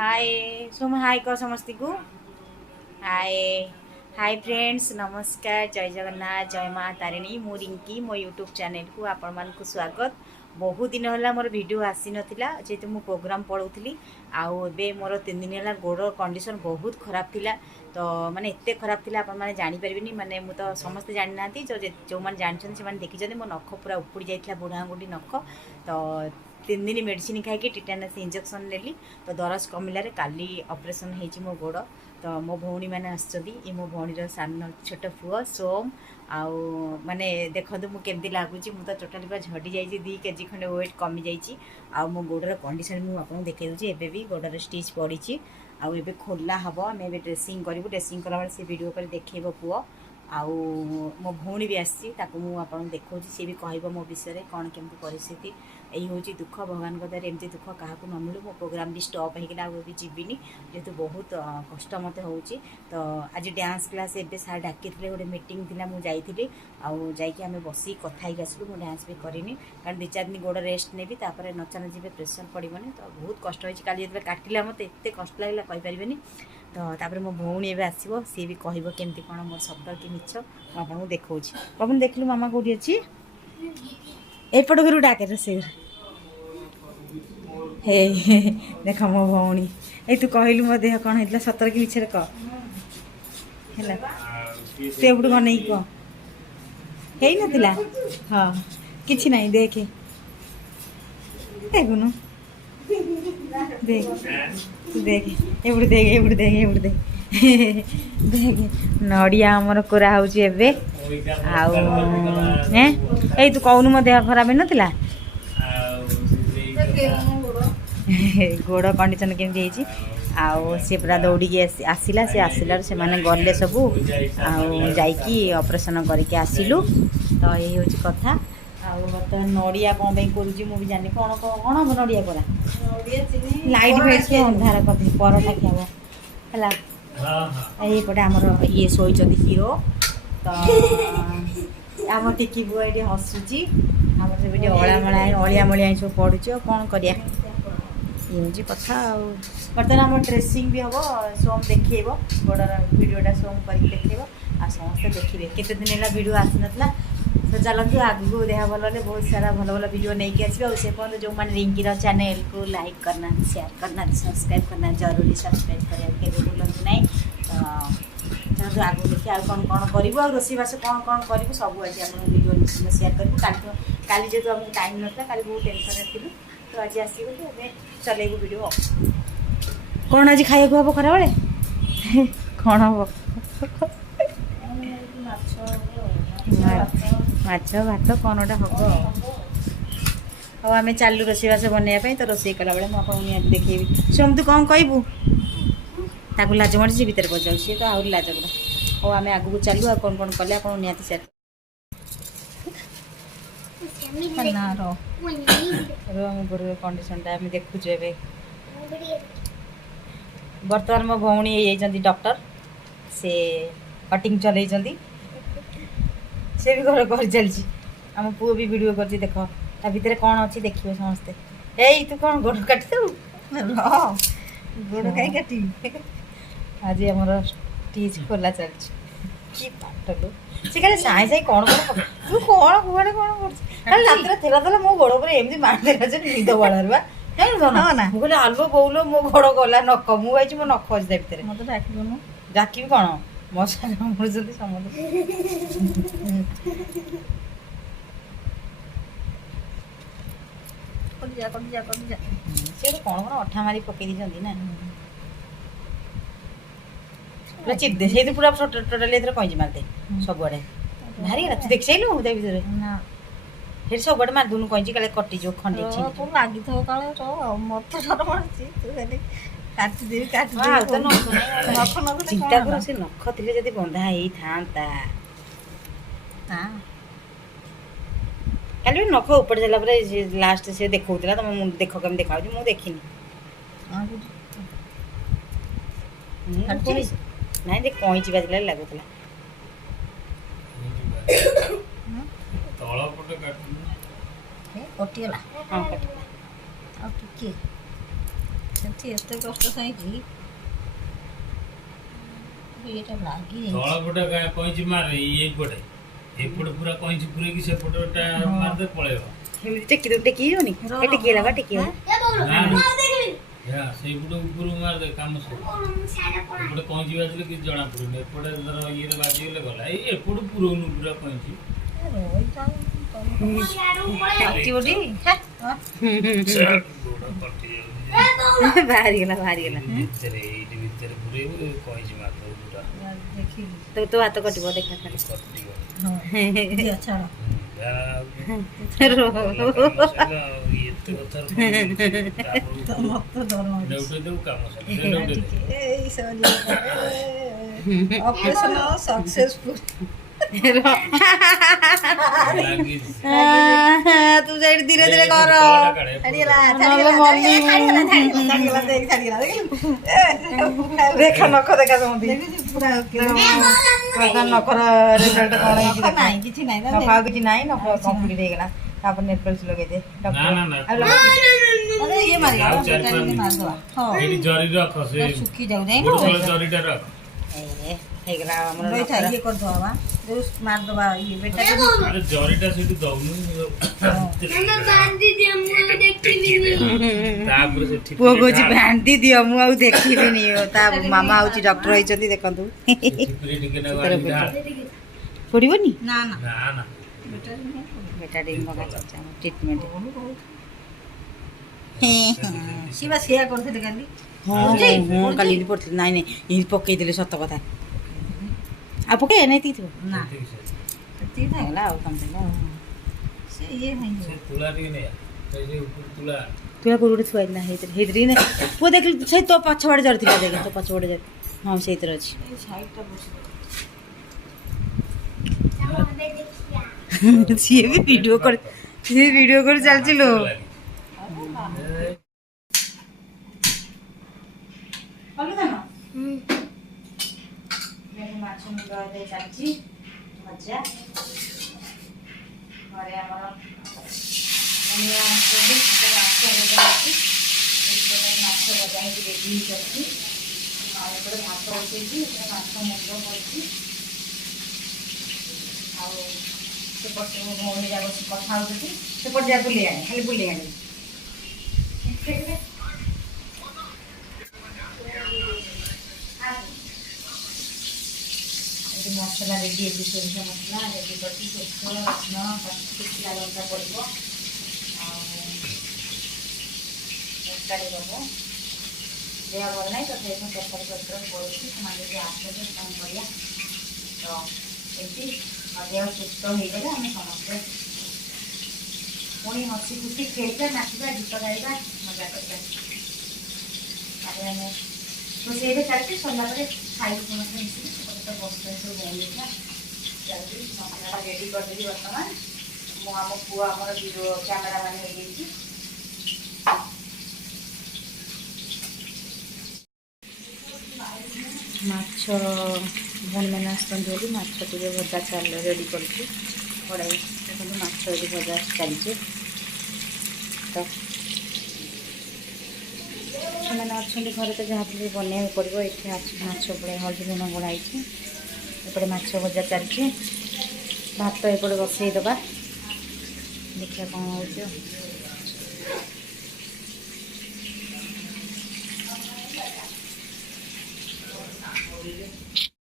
हाय सोम हाय कह समस्त को हाय हाय फ्रेंड्स नमस्कार जय जगन्नाथ जय माँ तारिणी मु रिंकी मो यूट्यूब चैनल को आपण मान को स्वागत। बहुत दिन है मोर वीडियो आसी नाला जेहेतु मु प्रोग्राम पढ़ाऊली आउ ए मोर 3 दिन है गोड़ कंडीशन बहुत खराब थिला। तो माने एते खराब थिला आपण माने जानि परिबिनी माने मु तो समस्त जानि नांती जो माने जानछन से माने देखिछन मो नख पूरा उपड़ी जाइतला बुढ़ा गुंडी नख। तो 3 दिन मेडिसिन खाई टिटानस इंजेक्शन नेली तो दरज कमिलार काली ऑपरेशन होती मो गोड़। तो मो भौणी मैंने आसो मो भौणीर सान छोट पुओ सोम आउ माने देखो मुझे लगुच मुझे टोटाली पूरा झड़ी जाइए 2 kg खंडे वेट कमी जाइए। आउ मो गोड़र कंडीशन मुझे देखा दूसरी एवं भी गोड़र स्टिच पड़ी आउ एबे खोला हम आम ए ड्रेसिंग करूँ ड्रेसिंग कला से वीडियो पर देखेब पुओ आउ मो भौणी भी आसी मुझे देखा सी भी कह मो विषय कौन केमती परिस्थिति यही हूँ दुख भगवान द्वारा एमती दुख क्या न मिलू। मो प्रोग्राम भी स्टॉप होगा भी जीविनी जेहेतु बहुत कष्ट मत हो। तो आज डांस क्लास एवं सार डाकी गोटे मीटिंग थी मुझे आउ जामें बस कथा आसलु मुझे डांस भी करनी कारण 2-4 दिन गोड़ रेस्ट नेबी तापर नचा नची प्रेसर पड़ोनी। तो बहुत कष्ट होती काली जो काटिला मत एत कष्ट लगे कहीपरि। तो तापर मो भौणी एवं आसो सी भी कह केमती कौन मोर शब्द कि मिछ आपको देखा पवन देखलु मामा कौटी अच्छी एपट घर डाके रोसे हे देख मो भौणी ए तू कहलु मो देह कौन होता सतर कि मिछरे कह है तू एपटू कौन नहीं कह है हाँ कि ना देखे देखुनु देख देख एपटू देख एपटू देख एपटू देख देख नड़िया आमर कोरा होची एबे आउ ए तू कहूनु मो देह खराब है गोड़ कंडीशन केमती होती आउ सी पूरा दौड़ी आसला सी आसला से माने गले सबू आउ जाइकी ऑपरेशन करके आसिलु। तो यही हूँ कथा आउ बर्तमान नड़िया कौन करुँगी मुझे जानी कौन कौन हम नड़िया कोरा लाइट फाइट अंधार कर परठा क्या है यहीपटे आमर ये शोचती हिरो। तो आम टिकी बुआ ये हसुची आम सब अलामला अलिया मलिया सब पड़ुच कौन करिया ये हूँ कथा। बर्तमान आम ड्रेसिंग भी हम सोम देखेब गोड़र वीडियोटा सोम करके देखेब आ समस्ते देखिए केते दिन है वीडियो आसी नाला। तो चलते आगू देह भल बहुत सारा भल भल वीडियो नहीं कि आसो से पहले जो मैंने रिंकीर चैनल को लाइक करना शेयर करना सब्सक्राइब करना जरूरी सब्सक्राइब करा के भूलु ना। तो चलते आगू देखिए आ कौन कौन करूँ आ रोषेईबास कौन कौन करूँ सब आज आप वीडियो निश्चित शेयर करूँ। काली जेहतु आमको टाइम नाला काली बहुत टेंशन थी तो आज आसगलु चलेबू वीडियो कौन आज खाइक हम खरा बेले कौन हम माछ भात कौन गोटे हम हाँ आम चलू रोषेईबास बनवाई तो रोषे कला बेले मुझे निहत देखी सोम तू कौन कहबू ताकू लाज मारी सी भितर पचाऊ सी तो आहरी लाज कला हाँ आम आगू चलू आ कौन कौन कले आप निहत सेयार गोर कंडीशन आम देखुचु ए बर्तमान मो भौणी होती डॉक्टर से कटिंग चल से भी घर कर चलती आम पुओ भी वीडियो कर देख ता भीतर कौन अच्छी देखिए समस्ते ए तू कौन गोड़ काट गोड़ कहीं काटी आज आमर स्टिच खोला चलती पाटलो से कहले साई साई कौन कौन तू कौन कुआड़े कौन कर रात थे मो गोड़ पर एमती मारदेला निद बड़ा मुझे आलबो बोलो मो गोड़ गला नख मुझे मो नख अच्छी भितर मत डाक कौन मशा कामुड़ी समझ सी कौन कौन अठा मारी पकई ना पूरा चिदे से पूरा टोटाली कहीं मारदे सबुआड़े भारी तू देख साइलु फिर सबुआड़े मारदुनु कहीं काले कटिज खंडे लगी चिंता कर से नख थे जब बंधा होता कल नख उपड़ देला लास्ट से देखा तुम देख कम देखा मुझे देखनी ना कईची बाजला लगुला कटिगला हाँ कटिगला ସେଠି ଏତେ କଷ୍ଟ ସହିକି ଏଇଟା ଲାଗି ତଳ ପଟେ କଇଁଚି ମାରେ ଏଇପଟେ ଏପଟେ ପୁରା କଇଁଚି ପୁରେଇକି ସେପଟଟା ମାରିଦେ ପଳେଇବ। ଏମିତି ଟେକି ହେଉନି ଏ ଟେକି ହେଲା ବା ଟେକି ହେଉନି ସେଇପଟେ ଉପରକୁ ମାରିଦେ କାମ ସବୁ। ଏପଟେ କଇଁଚି ବାଜିଲେ କିଛି ଜଣା ପଡୁନି। ଏପଟେ ଧର ଇଏରେ ବାଜିଗଲେ ଗଲା। ଏଇ ଏପଟେ ପୁରଉନୁ ପୁରା କଇଁଚି କାଟିବଟି ବାହାରିଗଲା ଭିତରେ ଏଇଠି ଭିତରେ ପୁରେଇବୁ କଇଁଚି ମାରିଦବୁ ପୁରା ଦେଖିଲି ତୋ ହାତ କଟିବ ଦେଖା ଖାଲି କଟିବ। ଛାଡ଼ ଏତେ କଥା ମତେ ଡର ନେଉଟେଇ ଦେବୁ କାମ ନେଉଟେଇ ଅପରେସନ ସକ୍ସେସଫୁଲ ତୁ ସେଇଠି ଧୀରେ ଧୀରେ କର ଦେଖା ନଖ ଦେଖା ନଖର ରେଜଲ୍ଟ କଣ ହେଇଛି କିଛି ନାହିଁ ନଖ ଆଉ କିଛି ନାହିଁ ନଖ କମ୍ପ୍ଲିଟ୍ ହେଇଗଲା। ତାପରେ ନେଲ୍ ପଲିସ୍ ଲଗେଇଦେ ଜରି ରଖ ସେ ଶୁଖି ଯାଉ ଜରିଟା ରଖ ହେଇଗଲା ଆମର ଇଏ କରିଦବା ଯୋଉ ମାରିଦବା ଇଏ ବେଟା ଜରିଟା ସେଠି ଦଉନୁ ପୁଅ କହୁଛି ବାନ୍ଧି ଦିଅ ମୁଁ ଆଉ ଦେଖିବିନି। ତା ମାମା ହଉଛି ଡକ୍ଟର ହେଇଛନ୍ତି ଦେଖନ୍ତୁ ପଡ଼ିବନି ନା ନା ବେଟାଡ଼ିନ୍ ଲଗାଯାଉଛି ଆମ ଟ୍ରିଟମେଣ୍ଟ ସିଏ ବା ସେୟା କରିଥିଲେ କାଲି ହଁ କାଲି ପଡ଼ିଥିଲି ନାଇଁ ନାଇଁ ଏମିତି ପକେଇଦେଲେ ସତ କଥା ଆଉ ପକେଇ ନାଇଁ ଥିବ ନା ହେଇଗଲା ଆଉ କମିଲା ସେ ଇଏ ତୁଳା ଟିକେ ନେଇ ତୁଳା ତୁଳା କୋଉଠି ଗୋଟେ ଥୁଆ ହେଇଥିଲା ହେଇଥିରେ ନା ପୁଅ ଦେଖିଲି ସେଇ ତୋ ପଛପଟେ ଜରି ଥିଲା ଦେଖ ତୋ ପଛପଟେ ଜରି ହଁ ସେଇଥିରେ ଅଛି ସିଏ ବି ଭିଡ଼ିଓ କରି ଚାଲିଛି ଲୋ ମାଛ ମୁଣ୍ଡ ଚାଲିଛି ଭଜା ଘରେ ଆମର ମାଛ ଭଜା ହେଇକି ରେଡ଼ି ହେଇଛି ଆଉ ଏପଟେ ଭାତ ବସେଇଛି ମାଛ ମୁଣ୍ଡ କରିଛି ଆଉ ସେପଟେ ଭଉଣୀ ଯାକ କଥା ହେଉଛନ୍ତି ସେପଟେ ଯା ବୁଲେଇ ଆଣି ଖାଲି ବୁଲେଇ ଆଣି ଏଠି ମସଲା ରେଡ଼ି ହେଇଛି ସୋରିଷ ମସଲା ରେଡ଼ି କରିଛି ସୋରିଷ ରସୁଣ ଶୁଖିଲା ଲଙ୍କା ପଡ଼ିବ ଆଉ ତରକାରୀ ଦେବ ଦେହ ଭଲ ନାହିଁ ତଥାପି ମୁଁ ତରକାରୀ ପତ୍ର କରୁଛି ସେମାନେ ଯଦି ଆସନ୍ତି କ'ଣ କରିବା ତ ଏମିତି ଦେହ ସୁସ୍ଥ ହେଇଗଲେ ଆମେ ସମସ୍ତେ ପୁଣି ହସି ଖୁସି ଖେଳିବା ନାଚିବା ଗୀତ ଗାଇବା ମଜା କରିବା ତାପରେ ଆମେ ରୋଷେଇରେ ଚାଲିଛି ସରିଲା ପରେ ଖାଇକି ସମସ୍ତେ ମିଶିକି ସେପଟେ ତ ବସୁଛନ୍ତି ସବୁ ବନେଇଥିବା ଚାଲିଛି ମସଲାଟା ରେଡ଼ି କରିଦେବି ବର୍ତ୍ତମାନ ମୁଁ ଆମ ପୁଅ ଆମର ଭିଡ଼ିଓ କ୍ୟାମେରାମ୍ୟାନ୍ ହେଇଯାଇଛି ମାଛ ଭଉଣୀମାନେ ଆସୁଛନ୍ତି ବୋଲି ମାଛ ଟିକେ ଭଜା ଚାଲ ରେଡ଼ି କରୁଛି କଡ଼ାଇ ଦେଖନ୍ତୁ ମାଛ ଏଠି ଭଜା ଚାଲିଛି ତ ସେମାନେ ଅଛନ୍ତି ଘରେ ତ ଯାହା ବି ବନେଇବାକୁ ପଡ଼ିବ ଏଠି ମାଛ ପଡ଼େ ହଳଦୀ ଲୁଣ ଗୋଳା ହେଇଛି ଏପଟେ ମାଛ ଭଜା ଚାଲିଛି ଭାତ ଏପଟେ ବସେଇଦେବା ଦେଖିବା କ'ଣ ହେଉଛି ଆଉ